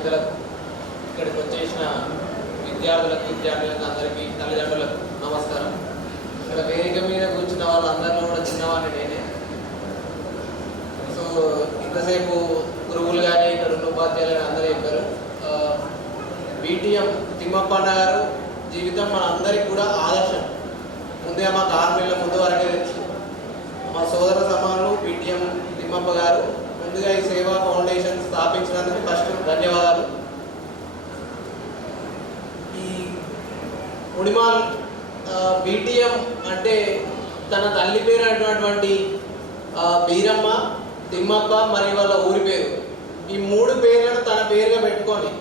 పెద్దలకు ఇక్కడికి వచ్చేసిన విద్యార్థులకు విద్యార్థులకు అందరికీ తల్లిదండ్రులకు నమస్కారం. ఇక్కడ వేదిక మీద కూర్చున్న వాళ్ళందరిలో కూడా చిన్నవాడిని నేనే. సో ఇంతసేపు గురువులు కానీ ఇక్కడ ఉన్న ఉపాధ్యాయులు కానీ అందరూ చెప్పారు. బీటీఎం తిమ్మప్పన్న గారు జీవితం మన అందరికి కూడా ఆదర్శం. ముందే మాకు ఆరు నెలల ముందు వరకే తెలుసు. మా సోదర సమానులు బీటీఎం తిమ్మప్ప గారు. ముందుగా ఈ సేవా ఫౌండేషన్ స్థాపించినందుకు ఫస్ట్ ధన్యవాదాలు. ఈ ఉడిమాల్ బీటీఎం అంటే తన తల్లి పేరు అయినటువంటి బీరమ్మ తిమ్మప్ప మరియు వాళ్ళ ఊరి పేరు. ఈ మూడు పేర్లను తన పేరుగా పెట్టుకొని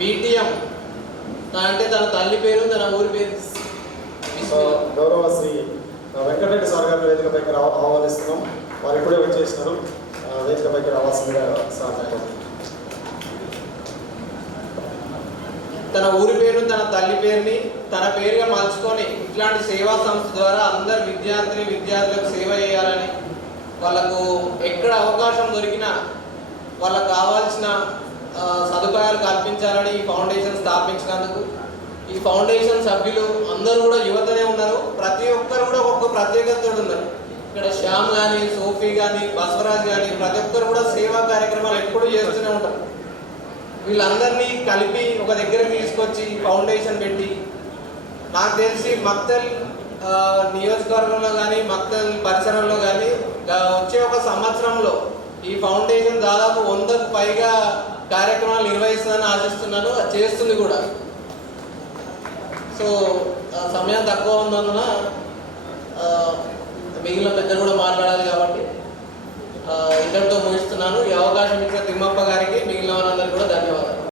బీటీఎం అంటే తన తల్లి పేరు తన ఊరి పేరు. గౌరవ శ్రీ వెంకటరెడ్డి సార్ గారిని వేదికపైకి ఆహ్వానిస్తున్నాం. వారు ఇప్పుడే వచ్చేసినారు వేదికపైకి రావాల్సిందిగా సార్ తన ఊరి పేరు తన తల్లి పేరుని తన పేరుగా మలుచుకొని ఇట్లాంటి సేవా సంస్థ ద్వారా అందరు విద్యార్థిని విద్యార్థులకు సేవ చేయాలని వాళ్ళకు ఎక్కడ అవకాశం దొరికినా వాళ్ళకు కావాల్సిన సదుపాయాలు కల్పించాలని ఈ ఫౌండేషన్ స్థాపించినందుకు ఈ ఫౌండేషన్ సభ్యులు అందరూ కూడా యువతనే ఉన్నారు. ప్రతి ఒక్కరు కూడా ఒక్కొక్క ప్రత్యేకత ఉన్నారు. ఇక్కడ శ్యామ్ కానీ సోఫీ కానీ బసవరాజ్ కానీ ప్రతి ఒక్కరు కూడా సేవా కార్యక్రమాలు ఎప్పుడు చేస్తూనే ఉంటారు. వీళ్ళందరినీ కలిపి ఒక దగ్గర తీసుకొచ్చి ఫౌండేషన్ పెట్టి నాకు తెలిసి మక్తల్ నియోజకవర్గంలో కానీ మక్తల్ పరిసరంలో కానీ వచ్చే ఒక సంవత్సరంలో ఈ ఫౌండేషన్ దాదాపు వందకు పైగా కార్యక్రమాలు నిర్వహిస్తుందని ఆశిస్తున్నాను. అది చేస్తుంది కూడా. సో సమయం తక్కువ ఉన్నందున మిగిలిన పెద్దలు కూడా మాట్లాడాలి కాబట్టి ఆ, ఇంతటితో ముగిస్తున్నాను. ఈ అవకాశం ఇచ్చిన తిమ్మప్ప గారికి